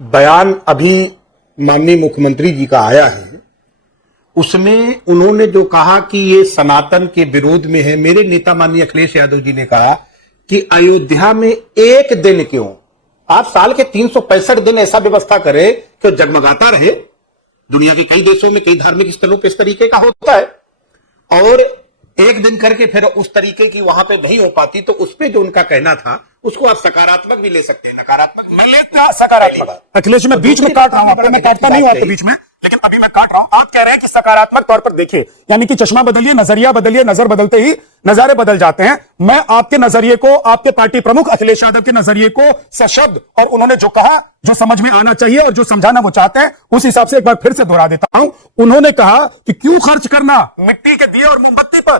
बयान अभी माननीय मुख्यमंत्री जी का आया है, उसमें उन्होंने जो कहा कि ये सनातन के विरोध में है। मेरे नेता माननीय अखिलेश यादव जी ने कहा कि अयोध्या में एक दिन क्यों, आप साल के 365 दिन ऐसा व्यवस्था करें कि जगमगाता रहे। दुनिया के कई देशों में, कई धार्मिक स्थलों पर इस तरीके का होता है, और एक दिन करके फिर उस तरीके की वहां पे नहीं हो पाती, तो उस पे जो उनका कहना था उसको आप सकारात्मक भी ले सकते हैं, नकारात्मक मैं लेता सकारात्मक। अखिलेश मैं बीच में काट रहा हूं आपको, मैं काटता नहीं हूं आपके बीच में, लेकिन अभी मैं काट रहा हूं। आप कह रहे हैं कि सकारात्मक तौर पर देखिए, यानी कि चश्मा बदलिए, नजरिया बदलिए, नजर बदलते ही नजारे बदल जाते हैं। मैं आपके नजरिए को, आपके पार्टी प्रमुख अखिलेश यादव के नजरिए को सशब्द और उन्होंने जो कहा, जो समझ में आना चाहिए और जो समझाना वो चाहते हैं, उस हिसाब से एक बार फिर से दोहरा देता हूं। उन्होंने कहा कि क्यों खर्च करना मिट्टी के दिए और मोमबत्ती पर,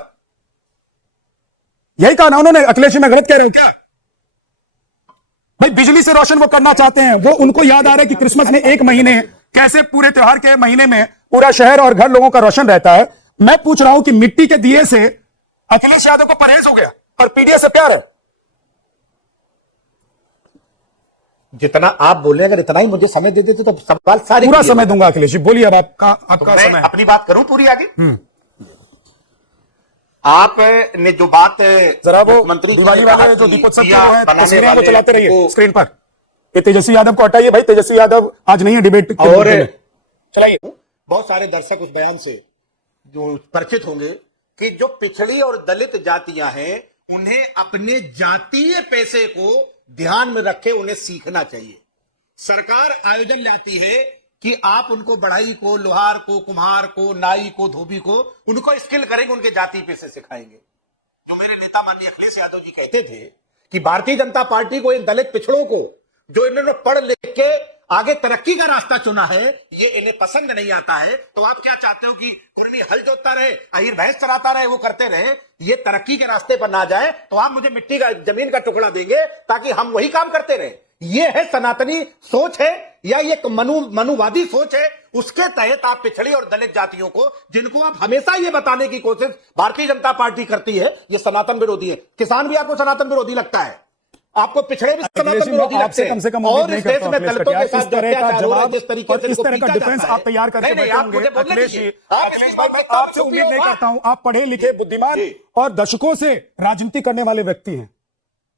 यही कहा ना उन्होंने। अखिलेश जी मैं गलत कह रहे हो क्या? भाई बिजली से रोशन वो करना चाहते हैं, वो उनको याद आ रहा है कि क्रिसमस में एक महीने कैसे पूरे त्योहार के महीने में पूरा शहर और घर लोगों का रोशन रहता है। मैं पूछ रहा हूं कि मिट्टी के दिए से अखिलेश यादव को परहेज हो गया और पीडीए से प्यार है। जितना आप बोले, अगर इतना ही मुझे समय दे देते तो सवाल सारे पूरा समय दूंगा अखिलेश जी, बोलिए। अब आपका तो समय। अपनी बात करूं पूरी आगे। आपने जो बात जरा वो मंत्री दिवाली वाले जो दीपोत्सव के वो है तस्वीरें वो चलाते रहिए स्क्रीन पर। ये तेजस्वी यादव को हटाइए भाई, तेजस्वी यादव आज नहीं है डिबेट और चलाइए। बहुत सारे दर्शक उस बयान से जो परिचित होंगे कि जो पिछड़ी और दलित जातियां हैं, उन्हें अपने जातीय पैसे को ध्यान में रखे उन्हें सीखना चाहिए। सरकार आयोजन लाती है कि आप उनको बढ़ई को, लोहार को, कुम्हार को, नाई को, धोबी को, उनको स्किल करेंगे, उनके जाति पैसे सिखाएंगे। जो मेरे नेता माननीय अखिलेश यादव जी कहते थे कि भारतीय जनता पार्टी को, इन दलित पिछड़ों को, जो इन्होंने पढ़ लिख के आगे तरक्की का रास्ता चुना है, ये इन्हें पसंद नहीं आता है। तो आप क्या चाहते हो कि कुर्मी हल जोतता रहे, अहीर भैंस चराता रहे, वो करते रहे, ये तरक्की के रास्ते पर ना जाए, तो आप मुझे मिट्टी का, जमीन का टुकड़ा देंगे ताकि हम वही काम करते रहे। ये है सनातनी सोच है या ये मनुवादी सोच है? उसके तहत आप पिछड़ी और दलित जातियों को, जिनको आप हमेशा ये बताने की कोशिश भारतीय जनता पार्टी करती है ये सनातन विरोधी है। किसान भी आपको सनातन विरोधी लगता है, आपको पिछड़े भी सनातन विरोधी लगते हैं, कम से कम और इस देश में दलितों के साथ अत्याचार हो रहा है, जिस तरीके से इस तरह का डिफेंस आप तैयार करके बैठे होंगे। अखिलेश जी, अखिलेश भाई मैं आपसे उम्मीद नहीं करता हूं, आप पढ़े लिखे, बुद्धिमान और दशकों से राजनीति करने वाले व्यक्ति हैं।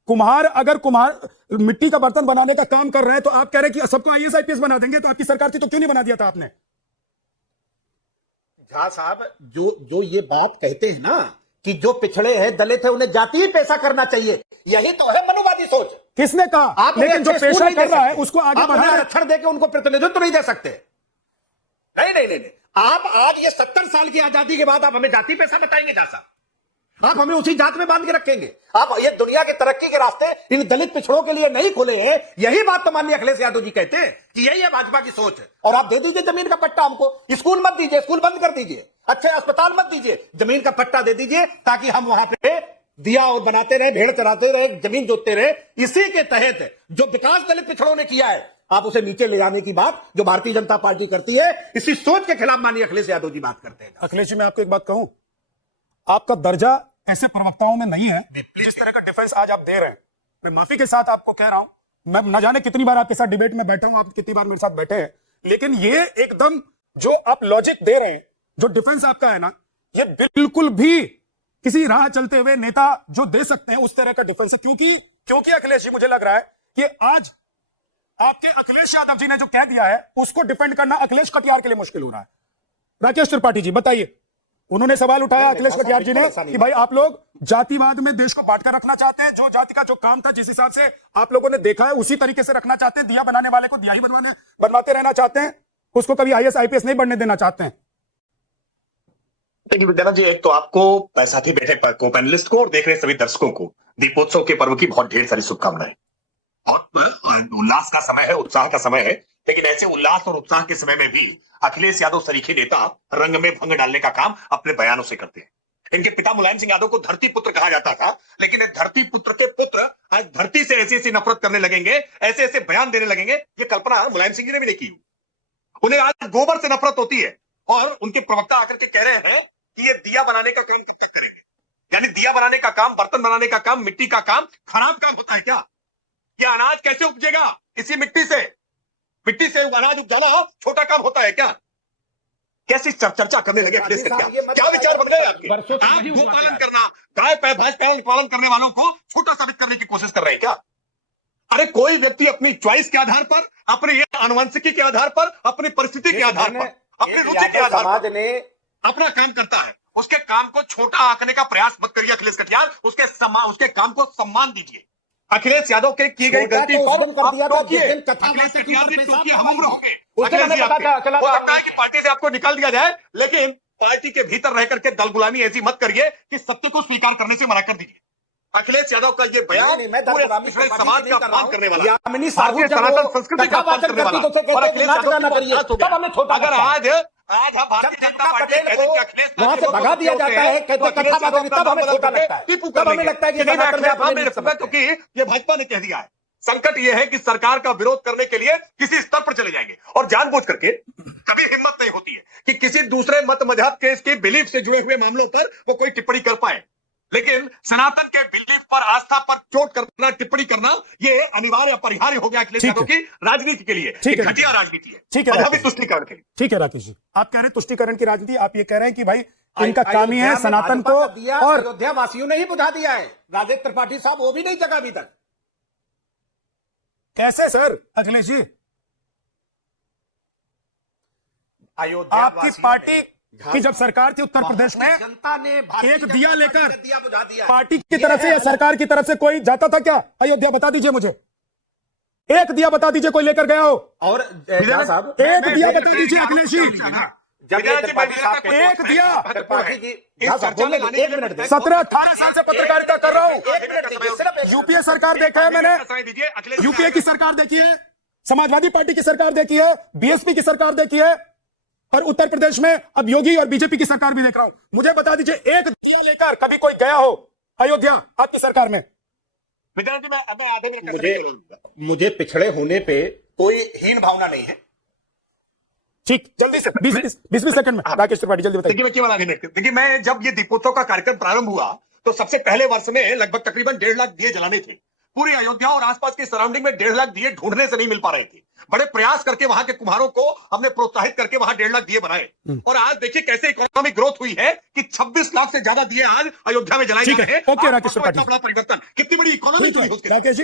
कुम्हार अगर कुम्हार मिट्टी का बर्तन बनाने का काम कर रहे हैं, तो आप कह रहे हैं कि सबको आईएएस आईपीएस बना देंगे, तो आपकी सरकार थी तो क्यों नहीं बना दिया था आपने? झा साहब, जो ये बात कहते हैं ना कि जो पिछड़े हैं, दलित है, उन्हें जातीय पेशा करना चाहिए, यही तो है मनुवादी सोच। किसने कहा? आप लेकिन जो पेशा कर रहा है उसको आगे बढ़ाना, आरक्षण देकर उनको प्रतिनिधित्व नहीं दे सकते। नहीं नहीं नहीं, आप आज ये 70 साल की आजादी के बाद आप हमें जाति पेशा बताएंगे? झा साहब, आप हमें उसी जात में बांध के रखेंगे? आप ये दुनिया के तरक्की के रास्ते इन दलित पिछड़ों के लिए नहीं खुले हैं? यही बात तो माननीय अखिलेश यादव जी कहते हैं कि यही है भाजपा की सोच है। और आप दे दीजिए जमीन का पट्टा हमको, स्कूल मत दीजिए, स्कूल बंद कर दीजिए, अच्छे अस्पताल मत दीजिए, जमीन का पट्टा दे दीजिए ताकि हम वहां पे दिया और बनाते रहे, भेड़ चराते रहे, जमीन जोतते रहे। इसी के तहत जो विकास दलित पिछड़ों ने किया है, आप उसे नीचे ले जाने की बात जो भारतीय जनता पार्टी करती है, इसी सोच के खिलाफ माननीय अखिलेश यादव जी बात करते हैं। अखिलेश जी मैं आपको एक बात कहूं, आपका दर्जा ऐसे प्रवक्ताओं में नहीं है जिस तरह का डिफेंस आज आप दे रहे हैं। मैं माफी के साथ आपको कह रहा हूं, मैं न जाने कितनी बार आपके साथ डिबेट में बैठा हूं, आप कितनी बार मेरे साथ बैठे हैं, लेकिन ये एकदम जो आप लॉजिक दे रहे हैं, जो डिफेंस आपका है ना, ये बिल्कुल भी किसी राह चलते हुए नेता जो दे सकते हैं उस तरह का डिफेंस है। क्योंकि अखिलेश जी मुझे लग रहा है कि आज आपके अखिलेश यादव जी ने जो कह दिया है उसको डिफेंड करना अखिलेश कटियार के लिए मुश्किल हो रहा है। राकेश त्रिपाठी जी बताइए, उन्होंने सवाल उठाया अखिलेश कटियार जी ने कि भाई आप लोग जातिवाद में देश को बांटकर रखना चाहते हैं, जो जाति का जो काम था, जिस हिसाब से आप लोगों ने देखा है उसी तरीके से रखना चाहते हैं, दिया बनाने वाले को दिया ही बनवाते रहना चाहते हैं, उसको कभी आईएएस आईपीएस नहीं बनने देना चाहते हैं। देखिए विद्यानंद जी, एक तो आपको, साथी बैठक को, पैनलिस्ट को और देख रहे सभी दर्शकों को दीपोत्सव के पर्व की बहुत ढेर सारी शुभकामनाएं। और उल्लास का समय है, उत्साह का समय है, लेकिन ऐसे उल्लास और उत्साह के समय में भी अखिलेश यादव सरीखे नेता रंग में भंग डालने का काम अपने बयानों से करते हैं। इनके पिता मुलायम सिंह यादव को धरती पुत्र कहा जाता था, लेकिन धरती पुत्र के पुत्र आज धरती से ऐसी ऐसी नफरत करने लगेंगे, ऐसे ऐसे बयान देने लगेंगे, ये कल्पना मुलायम सिंह जी ने भी नहीं की। उन्हें आज गोबर से नफरत होती है और उनके प्रवक्ता आकर के कह रहे हैं कि ये दिया बनाने का काम कब तक करेंगे? यानी दिया बनाने का काम, बर्तन बनाने का काम, मिट्टी का काम खराब काम होता है क्या? ये अनाज कैसे उपजेगा इसी मिट्टी से? मिट्टी के अनाज उपजाना छोटा काम होता है क्या? कैसी चर्चा करने लगे अखिलेश कटियार? क्या विचार बन गए आपके? आप गोपालन करना, गाय भैंस पालन करने वालों को छोटा साबित करने की कोशिश कर रहे हैं क्या? अरे कोई व्यक्ति अपनी चॉइस के आधार पर, अपनी आनुवंशिकी के आधार पर, अपनी परिस्थिति के आधार पर, अपनी रुचि के आधार पर अपना काम करता है। उसके काम को छोटा आंकने का प्रयास मत करिए अखिलेश कटियार। उसके काम को सम्मान दीजिए। अखिलेश यादव के की गई गलती पर आप टोकिए। अखिलेश कटियार ने टोकिए, हम उम्र हो गए। हो सकता है कि पार्टी से आपको निकाल दिया जाए, लेकिन पार्टी के भीतर रह करके दल गुलामी ऐसी मत करिए कि सत्य को स्वीकार करने से मना कर दीजिए। अखिलेश यादव का ये बयान पूरे समाज का अपमान करने वाला, भारतीय सनातन संस्कृति का अपमान करने वाला। और अखिलेश यादव अगर आज हम भारतीय जनता पार्टी वहां से भगा दिया जाता है, तब हमें छोटा लगता है, तब हमें लगता है कि क्योंकि ये भाजपा ने कह दिया है। संकट ये है कि सरकार का विरोध करने के लिए किसी स्तर पर चले जाएंगे और जानबूझ करके कभी हिम्मत नहीं होती है कि किसी दूसरे मत मजहब के इसकी बिलीफ से जुड़े हुए मामलों पर वो कोई टिप्पणी कर पाए। लेकिन सनातन के बिलीफ पर, आस्था पर चोट करना, टिप्पणी करना, ये अनिवार्य अपरिहार्य हो गया अखिलेश यादव की राजनीति के लिए। ठीक है, घटिया राजनीति है, ठीक है, मजहबी तुष्टीकरण के लिए। ठीक है राकेश जी, आप कह रहे हैं तुष्टीकरण की राजनीति, आप ये कह रहे हैं कि भाई इनका काम ही है सनातन को, और अयोध्या वासियों ने ही बुझा दिया है। राजेश त्रिपाठी साहब वो भी नहीं जगा अभी तक। कैसे सर अखिलेश जी? अयोध्या आपकी पार्टी की जब सरकार थी उत्तर प्रदेश में, जनता ने एक दिया लेकर दिया बुझा दिया। पार्टी की तरफ से या सरकार की तरफ से कोई जाता था क्या अयोध्या? बता दीजिए मुझे, एक दिया बता दीजिए कोई लेकर गया हो। और साहब एक दिया बता दीजिए अखिलेश जी, एक दिया। त्रिपाठी जी 17-18 साल से पत्रकारिता कर रहा हूं। यूपीए सरकार देखा है मैंने, यूपीए की सरकार देखी है, समाजवादी पार्टी की सरकार देखी है, बीएसपी की सरकार देखी है, और उत्तर प्रदेश में अब योगी और बीजेपी की सरकार भी देख रहा हूं। मुझे बता दीजिए एक दिया लेकर कभी कोई गया हो अयोध्या आपकी सरकार में? मुझे पिछड़े होने पे कोई हीन भावना नहीं है। ठीक, जल्दी से 20 सेकंड में राकेश त्रिपाठी जल्दी बताइए। देखिए मैं केवल आधे मिनट, देखिए मैं जब ये दीपोत्सव का कार्यक्रम प्रारंभ हुआ तो सबसे पहले वर्ष में लगभग तकरीबन 1.5 लाख दिए जलाने थे। पूरी अयोध्या और आसपास की सराउंडिंग में 1.5 लाख दिए ढूंढने से नहीं मिल पा रहे थे। बड़े प्रयास करके वहां के कुम्हारों को हमने प्रोत्साहित करके वहां 1.5 लाख दिए बनाए, और आज देखिए कैसे इकोनॉमिक ग्रोथ हुई है कि 26 लाख से ज्यादा दिए आज अयोध्या में जलाए जा रहे हैं। ओके राकेश त्रिपाठी, बड़ा परिवर्तन, कितनी बड़ी इकोनॉमी हुई उसके। राकेश जी